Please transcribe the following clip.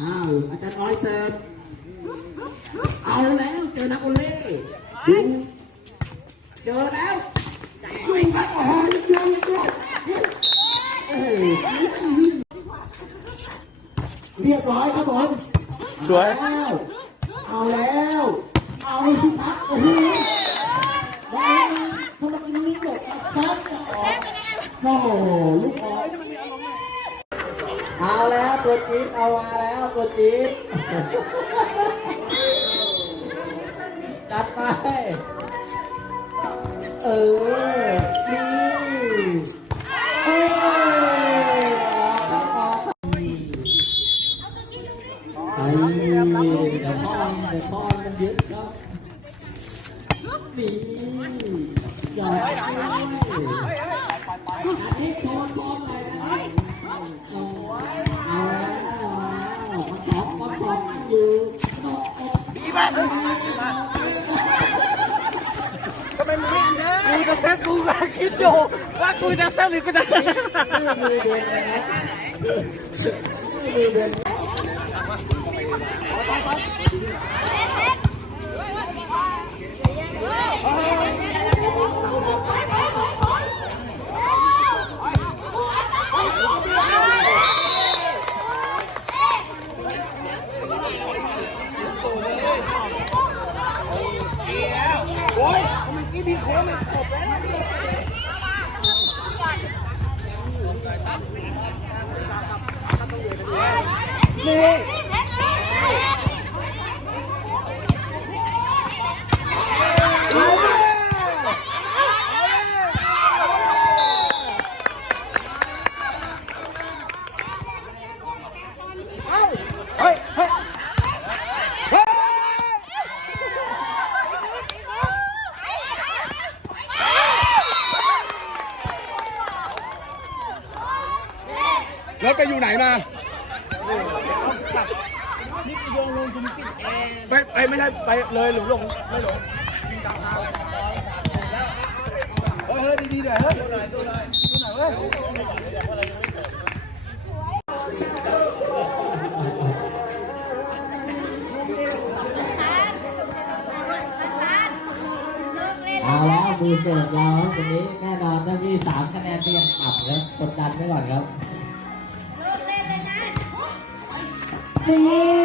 อ้าวอาจารย์น้อยเสิร์ฟเอาแล้วเจอนักวอลเล่ดูเจอแล้วยิงครับโอ้โหยิงเยอะยิงเยอะโอ้โหวิ่งเรียบร้อยครับผมสวยเอาแล้วเอาแล้ว เอาสิครับโอ้โหวันนี้ทำไมกินนี้หลบกับฟันเนี่ยออกโอ้โหลูกออก เอาแล้วตัวจี๊ดเอามาแล้วตัวจี๊ดจัดไป เออ นี่เออออกออกไปเดี๋ยวพ่อเดี๋ยวพ่อมันยึดครับนี่อย่าใกูกูก็คิดอยู่ว่ากูจะเซ็นหรือกูจะมือเดินนะมือเดิน เมื่อกี้ดีโค้งมันจบแล้ว เฮ้ย เฮ้ย เฮ้ย แล้วไปอยู่ไหนมานี่โยนลงชุมปิดแอร์ไม่ไปไม่ใช่ไปเลยหรือลงไม่หลงเฮ้ยเฮ้ยดีๆหน่อยเฮ้ยดูหน่อยดูหน่อยดูหนเว้ยเอาแล้วมือเสิร์ฟเราครับวันนี้แน่นอนถ้ามีสามคะแนนที่ยังต่ำครับกดดันไว้ก่อนครับ นี่